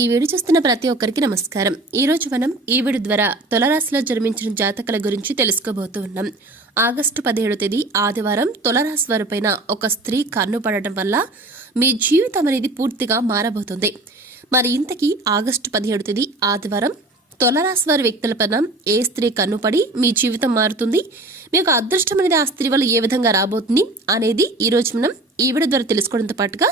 ఈ వీడియో చూస్తున్న ప్రతి ఒక్కరికి నమస్కారం. ఈ రోజు మనం ఈ వీడియో ద్వారా తులరాశిలో జన్మించిన జాతకల గురించి తెలుసుకోబోతూ ఉన్నాం. ఆగస్టు పదిహేడు తేదీ ఆదివారం తులరాశి వారిపైన ఒక స్త్రీ కన్ను పడటం వల్ల మీ జీవితం అనేది పూర్తిగా మారబోతుంది. మరి ఇంతకీ ఆగస్టు పదిహేడు తేదీ ఆదివారం తులరాశి వారి వ్యక్తులపైన ఏ స్త్రీ కన్నుపడి మీ జీవితం మారుతుంది? మీకు అదృష్టం అనేది ఆ స్త్రీ వల్ల ఏ విధంగా రాబోతుంది అనేది ఈ రోజు మనం ఈ వీడియో ద్వారా తెలుసుకోవడంతో పాటుగా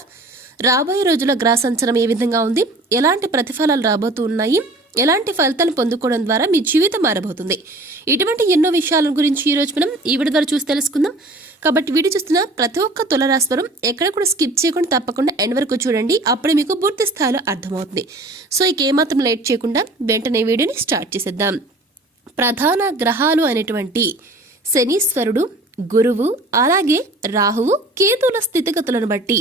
రాబోయే రోజుల గ్రాసంచనం ఏ విధంగా ఉంది? ఎలాంటి ప్రతిఫలాలు రాబోతూ ఉన్నాయి ఎలాంటి ఫలితాలు పొందుకోవడం ద్వారా మీ జీవితం మారబోతుంది? ఇటువంటి ఎన్నో విషయాల గురించి ఈ రోజు మనం ఈ వీడియో ద్వారా చూసి తెలుసుకుందాం. కాబట్టి వీడియో చూస్తున్న ప్రతి ఒక్క తులరాశివరం ఎక్కడ కూడా స్కిప్ చేయకుండా తప్పకుండా ఎండ్ వరకు చూడండి. అప్పుడే మీకు పూర్తి స్థాయిలో అర్థమవుతుంది. సో ఇక ఏమాత్రం లేట్ చేయకుండా వెంటనే వీడియోని స్టార్ట్ చేసేద్దాం. ప్రధాన గ్రహాలు అనేటువంటి శనీశ్వరుడు గురువు అలాగే రాహువు కేతువుల స్థితిగతులను బట్టి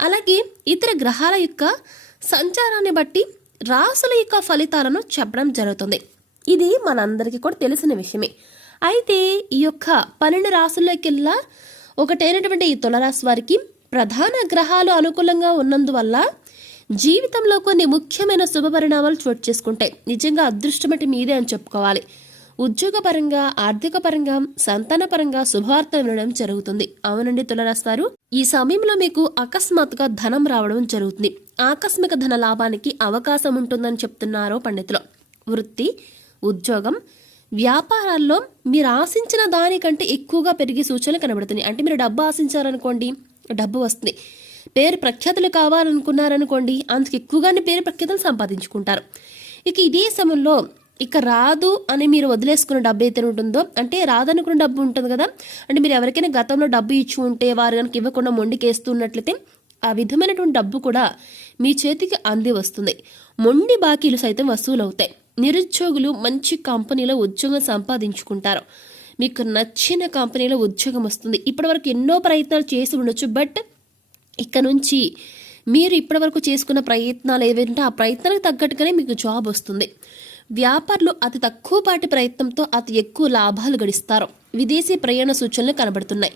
అలాగే ఇతర గ్రహాల యొక్క సంచారాన్ని బట్టి రాసుల యొక్క ఫలితాలను చెప్పడం జరుగుతుంది. ఇది మనందరికీ కూడా తెలిసిన విషయమే. అయితే ఈ యొక్క పన్నెండు రాసుల్లోకెల్లా ఒకటైనటువంటి ఈ తులరాశి వారికి ప్రధాన గ్రహాలు అనుకూలంగా ఉన్నందువల్ల జీవితంలో కొన్ని ముఖ్యమైన శుభ పరిణామాలు చోటు చేసుకుంటాయి. నిజంగా అదృష్టమటి మీదే అని చెప్పుకోవాలి. ఉద్యోగపరంగా ఆర్థిక పరంగా సంతానపరంగా శుభవార్త వినడం జరుగుతుంది. అవునండి తులరాస్తారు ఈ సమయంలో మీకు అకస్మాత్తుగా ధనం రావడం జరుగుతుంది. ఆకస్మిక ధన లాభానికి అవకాశం ఉంటుందని చెప్తున్నారు పండితులు. వృత్తి ఉద్యోగం వ్యాపారాల్లో మీరు ఆశించిన దానికంటే ఎక్కువగా పెరిగే సూచనలు కనబడుతున్నాయి. అంటే మీరు డబ్బు ఆశించారనుకోండి డబ్బు వస్తుంది. పేరు ప్రఖ్యాతులు కావాలనుకున్నారనుకోండి అందుకు ఎక్కువగానే పేరు ప్రఖ్యాతులు సంపాదించుకుంటారు. ఇక ఇదే సమయంలో ఇక రాదు అని మీరు వదిలేసుకున్న డబ్బు అయితే ఉంటుందో అంటే రాదనుకున్న డబ్బు ఉంటుంది కదా అంటే మీరు ఎవరికైనా గతంలో డబ్బు ఇచ్చి ఉంటే వారు కనుక ఇవ్వకుండా మొండికేస్తున్నట్లయితే ఆ విధమైనటువంటి డబ్బు కూడా మీ చేతికి అంది వస్తుంది. మొండి బాకీలు సైతం వసూలవుతాయి. నిరుద్యోగులు మంచి కంపెనీలో ఉద్యోగం సంపాదించుకుంటారు. మీకు నచ్చిన కంపెనీలో ఉద్యోగం వస్తుంది. ఇప్పటివరకు ఎన్నో ప్రయత్నాలు చేసి ఉండొచ్చు బట్ ఇక్కడ నుంచి మీరు ఇప్పటివరకు చేసుకున్న ప్రయత్నాలు ఏవైతే ఆ ప్రయత్నాలకు తగ్గట్టుగానే మీకు జాబ్ వస్తుంది. వ్యాపారులు అతి తక్కువపాటి ప్రయత్నంతో అతి ఎక్కువ లాభాలు గడిస్తారు. విదేశీ ప్రయాణ సూచనలు కనబడుతున్నాయి.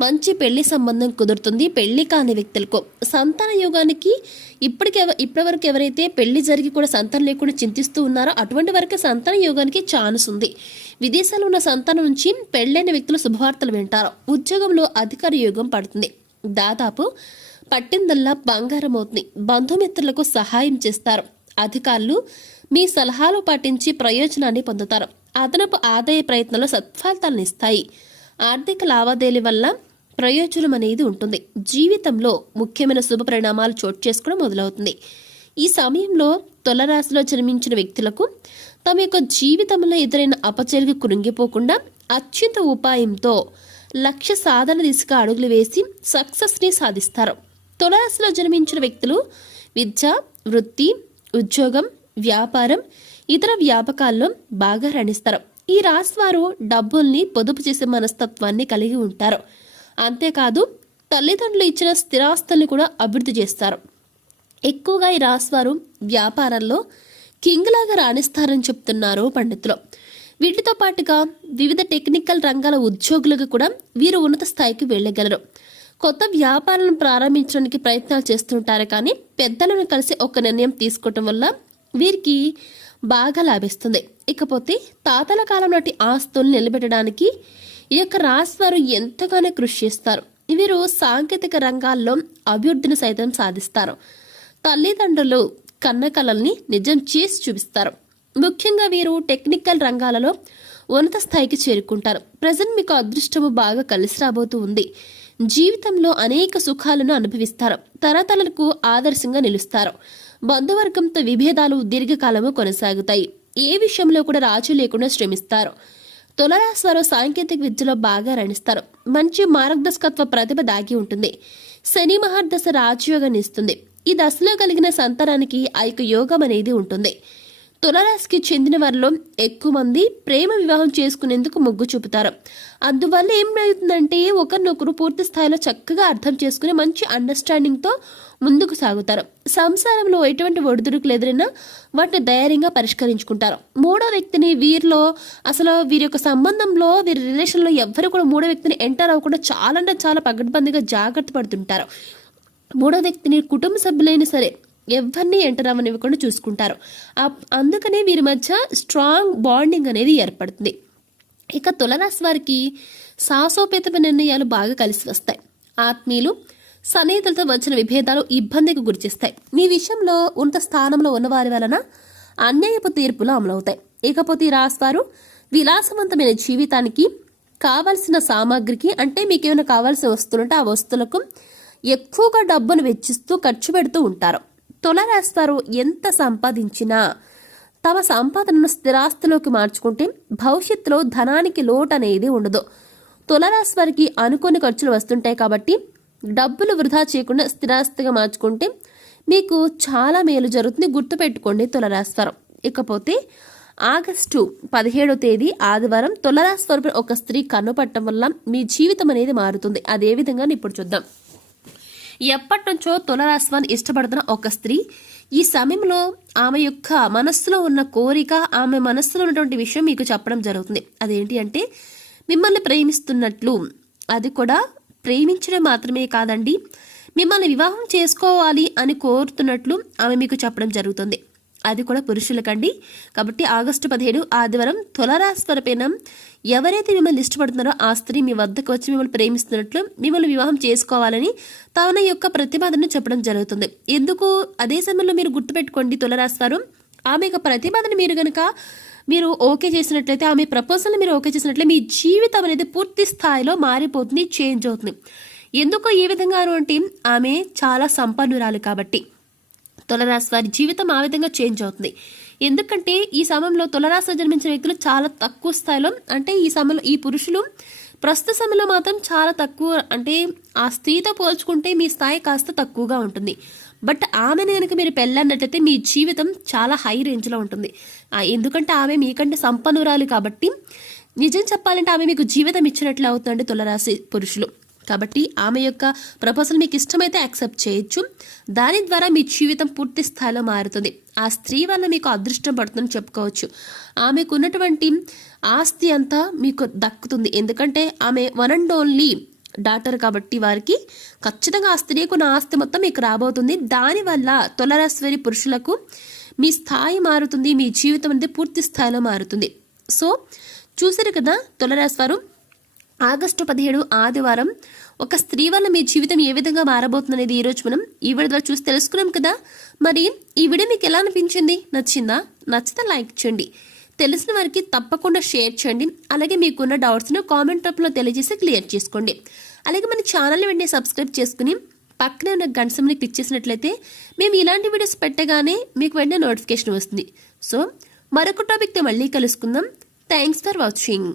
మంచి పెళ్ళి సంబంధం కుదురుతుంది పెళ్ళి కాని వ్యక్తులకు. సంతాన యోగానికి ఇప్పటికి ఇప్పటివరకు ఎవరైతే పెళ్ళి జరిగి కూడా సంతానం లేకుండా చింతిస్తూ ఉన్నారో అటువంటి వరకు సంతాన యోగానికి ఛాన్స్ ఉంది. విదేశాల్లో ఉన్న సంతానం నుంచి పెళ్ళైన వ్యక్తులు శుభవార్తలు వింటారు. ఉద్యోగంలో అధికార యోగం పడుతుంది. దాదాపు పట్టిందల్లా బంగారం అవుతుంది. బంధుమిత్రులకు సహాయం చేస్తారు. అధికారులు మీ సలహాలు పాటించి ప్రయోజనాన్ని పొందుతారు. అదనపు ఆదాయ ప్రయత్నాలు సత్ఫలితాలను ఇస్తాయి. ఆర్థిక లావాదేవీల వల్ల ప్రయోజనం అనేది ఉంటుంది. జీవితంలో ముఖ్యమైన శుభ పరిణామాలు చోటు చేసుకోవడం మొదలవుతుంది. ఈ సమయంలో తొలరాశిలో జన్మించిన వ్యక్తులకు తమ యొక్క జీవితంలో ఎదురైన అపచర్యకు కృంగిపోకుండా అత్యంత ఉపాయంతో లక్ష్య సాధన దిశగా అడుగులు వేసి సక్సెస్ని సాధిస్తారు. తులరాశిలో జన్మించిన వ్యక్తులు విద్య వృత్తి ఉద్యోగం వ్యాపారం ఇతర వ్యాపకాల్లో బాగా రాణిస్తారు. ఈ రాశి వారు డబ్బుల్ని పొదుపు చేసే మనస్తత్వాన్ని కలిగి ఉంటారు. అంతేకాదు తల్లిదండ్రులు ఇచ్చిన స్థిరాస్తుల్ని కూడా అభివృద్ధి చేస్తారు. ఎక్కువగా ఈ రాశి వారు కింగ్ కింగ్లాగా రాణిస్తారని చెప్తున్నారు పండితులు. వీటితో పాటుగా వివిధ టెక్నికల్ రంగాల ఉద్యోగులకు కూడా వీరు ఉన్నత స్థాయికి వెళ్ళగలరు. కొత్త వ్యాపారాలను ప్రారంభించడానికి ప్రయత్నాలు చేస్తుంటారు కానీ పెద్దలను కలిసి ఒక నిర్ణయం తీసుకోవటం వల్ల వీరికి బాగా లాభిస్తుంది. ఇకపోతే తాతల కాలం నాటి ఆస్తులను నిలబెట్టడానికి ఈ యొక్క రాశి వారు ఎంతగానో కృషి చేస్తారు. వీరు సాంకేతిక రంగాల్లో అభివృద్ధిని సైతం సాధిస్తారు. తల్లిదండ్రులు కన్న కళల్ని నిజం చేసి చూపిస్తారు. ముఖ్యంగా వీరు టెక్నికల్ రంగాలలో ఉన్నత స్థాయికి చేరుకుంటారు. ప్రజెంట్ మీకు అదృష్టము బాగా కలిసి రాబోతూ ఉంది. జీవితంలో అనేక సుఖాలను అనుభవిస్తారు. తరతలకు ఆదర్శంగా నిలుస్తారు. బంధువర్గంతో విభేదాలు దీర్ఘకాలము కొనసాగుతాయి. ఏ విషయంలో కూడా రాజు లేకుండా శ్రమిస్తారు. తులరాశివారు సాంకేతిక విద్యలో బాగా రణిస్తారు. మంచి మార్గదర్శకత్వ ప్రతిభ దాగి ఉంటుంది. శని మహర్దశ రాజయోగాన్ని ఇస్తుంది. ఈ దశలో కలిగిన సంతానానికి ఆ యొక్క యోగం అనేది ఉంటుంది. తులరాశికి చెందిన వారిలో ఎక్కువ మంది ప్రేమ వివాహం చేసుకునేందుకు మొగ్గు చూపుతారు. అందువల్ల ఏం జరుగుతుందంటే ఒకరినొకరు పూర్తి స్థాయిలో చక్కగా అర్థం చేసుకుని మంచి అండర్స్టాండింగ్తో ముందుకు సాగుతారు. సంసారంలో ఎటువంటి ఒడిదుడుకులు ఎదురైనా వాటిని ధైర్యంగా పరిష్కరించుకుంటారు. మూడో వ్యక్తిని వీరిలో అసలు వీరి యొక్క సంబంధంలో వీరి రిలేషన్లో ఎవ్వరు కూడా మూడో వ్యక్తిని ఎంటర్ అవ్వకుండా చాలా అంటే చాలా పగడ్బందీగా జాగ్రత్త పడుతుంటారు. మూడో వ్యక్తిని కుటుంబ సభ్యులైనా సరే ఎవరిని ఎంటర్ అవ్వనివ్వకుండా చూసుకుంటారు. అందుకనే వీరి మధ్య స్ట్రాంగ్ బాండింగ్ అనేది ఏర్పడుతుంది. ఇక తులరాశి వారికి సాహసోపేతమ నిర్ణయాలు బాగా కలిసి వస్తాయి. ఆత్మీయులు సన్నిహితులతో వచ్చిన విభేదాలు ఇబ్బందికి గురిచేస్తాయి మీ విషయంలో ఉన్నత స్థానంలో ఉన్నవారి వలన అన్యాయపు తీర్పులు అమలవుతాయి. ఇకపోతే ఈ రాశి వారు విలాసవంతమైన జీవితానికి కావలసిన సామాగ్రికి అంటే మీకు ఏమైనా కావాల్సిన వస్తువులుంటే ఆ వస్తువులకు ఎక్కువగా డబ్బును వెచ్చిస్తూ ఖర్చు పెడుతూ ఉంటారు. తొలరాస్తారు ఎంత సంపాదించినా? తమ సంపాదనను స్థిరాస్తిలోకి మార్చుకుంటే భవిష్యత్తులో ధనానికి లోటు అనేది ఉండదు. తులరాశి వారికి అనుకోని ఖర్చులు వస్తుంటాయి కాబట్టి డబ్బులు వృధా చేయకుండా స్థిరాస్తిగా మార్చుకుంటే మీకు చాలా మేలు జరుగుతుంది. గుర్తుపెట్టుకోండి తులరాశివారం. ఇకపోతే ఆగస్టు పదిహేడో తేదీ ఆదివారం తులరాశి వారిపై ఒక స్త్రీ కన్నుపట్టడం వల్ల మీ జీవితం అనేది మారుతుంది. అదే విధంగా ఇప్పుడు చూద్దాం. ఎప్పటి నుంచో తులరాశివాన్ని ఇష్టపడుతున్న ఒక స్త్రీ. ఈ సమయంలో ఆమె యొక్క మనస్సులో ఉన్న కోరిక ఆమె మనస్సులో ఉన్నటువంటి విషయం మీకు చెప్పడం జరుగుతుంది. అదేంటి అంటే మిమ్మల్ని ప్రేమిస్తున్నట్లు. అది కూడా ప్రేమించడం మాత్రమే కాదండి మిమ్మల్ని వివాహం చేసుకోవాలి అని కోరుతున్నట్లు ఆమె మీకు చెప్పడం జరుగుతుంది. అది కూడా పురుషులకండి. కాబట్టి ఆగస్టు పదిహేడు ఆదివారం తులరాశిపరపైన ఎవరైతే మిమ్మల్ని ఇష్టపడుతున్నారో ఆ స్త్రీ మీ వద్దకు వచ్చి మిమ్మల్ని ప్రేమిస్తున్నట్లు మిమ్మల్ని వివాహం చేసుకోవాలని తన యొక్క ప్రతిపాదనను చెప్పడం జరుగుతుంది. ఎందుకు? అదే సమయంలో మీరు గుర్తుపెట్టుకోండి తులరాశి ఆమె యొక్క ప్రతిపాదన మీరు కనుక మీరు ఓకే చేసినట్లయితే ఆమె ప్రపోజల్ని మీరు ఓకే చేసినట్లయితే మీ జీవితం అనేది పూర్తి స్థాయిలో మారిపోతుంది చేంజ్ అవుతుంది. ఎందుకు ఈ విధంగా అంటే ఆమె చాలా సంపన్నురాలు కాబట్టి. తులరాశి వారి జీవితం ఆ విధంగా చేంజ్ అవుతుంది. ఎందుకంటే ఈ సమయంలో తులరాశిలో జన్మించిన వ్యక్తులు చాలా తక్కువ స్థాయిలో అంటే ఈ సమయంలో ఈ పురుషులు ప్రస్తుత సమయంలో మాత్రం చాలా తక్కువ అంటే ఆ స్త్రీతో పోల్చుకుంటే మీ స్థాయి కాస్త తక్కువగా ఉంటుంది. బట్ ఆమెను కనుక మీరు పెళ్ళన్నట్లయితే మీ జీవితం చాలా హై రేంజ్లో ఉంటుంది. ఎందుకంటే ఆమె మీకంటే సంపన్నురాలు కాబట్టి నిజం చెప్పాలంటే ఆమె మీకు జీవితం ఇచ్చినట్లు అవుతుంది తులరాశి పురుషులు. కాబట్టి ఆమె యొక్క ప్రపోజల్ మీకు ఇష్టమైతే యాక్సెప్ట్ చేయొచ్చు. దాని ద్వారా మీ జీవితం పూర్తి స్థాయిలో మారుతుంది. ఆ స్త్రీ వల్ల మీకు అదృష్టం పడుతుందని చెప్పుకోవచ్చు. ఆమెకు ఉన్నటువంటి ఆస్తి అంతా మీకు దక్కుతుంది. ఎందుకంటే ఆమె వన్ అండ్ ఓన్లీ డాక్టర్ కాబట్టి వారికి ఖచ్చితంగా ఆ స్త్రీకు నా ఆస్తి మొత్తం మీకు రాబోతుంది. దానివల్ల తులరాశ్వరి పురుషులకు మీ స్థాయి మారుతుంది. మీ జీవితం అనేది పూర్తి స్థాయిలో మారుతుంది. సో చూసారు కదా తులరాశి వారు? ఆగస్టు పదిహేడు ఆదివారం ఒక స్త్రీ వల్ల మీ జీవితం ఏ విధంగా మారబోతుంది అనేది ఈరోజు మనం ఈ వీడియో ద్వారా చూసి తెలుసుకున్నాం కదా. మరి ఈ వీడియో మీకు ఎలా అనిపించింది? నచ్చిందా? నచ్చితే లైక్ చేయండి. తెలిసిన వారికి తప్పకుండా షేర్ చేయండి. అలాగే మీకున్న డౌట్స్ను కామెంట్ రూపంలో తెలియజేసి క్లియర్ చేసుకోండి. అలాగే మన ఛానల్ని వెంటనే సబ్స్క్రైబ్ చేసుకుని పక్కనే ఉన్న గంట సింబల్ని క్లిక్ చేసినట్లయితే మేము ఇలాంటి వీడియోస్ పెట్టగానే మీకు వెంటనే నోటిఫికేషన్ వస్తుంది. సో మరొక టాపిక్తో మళ్ళీ కలుసుకుందాం. Thanks for watching.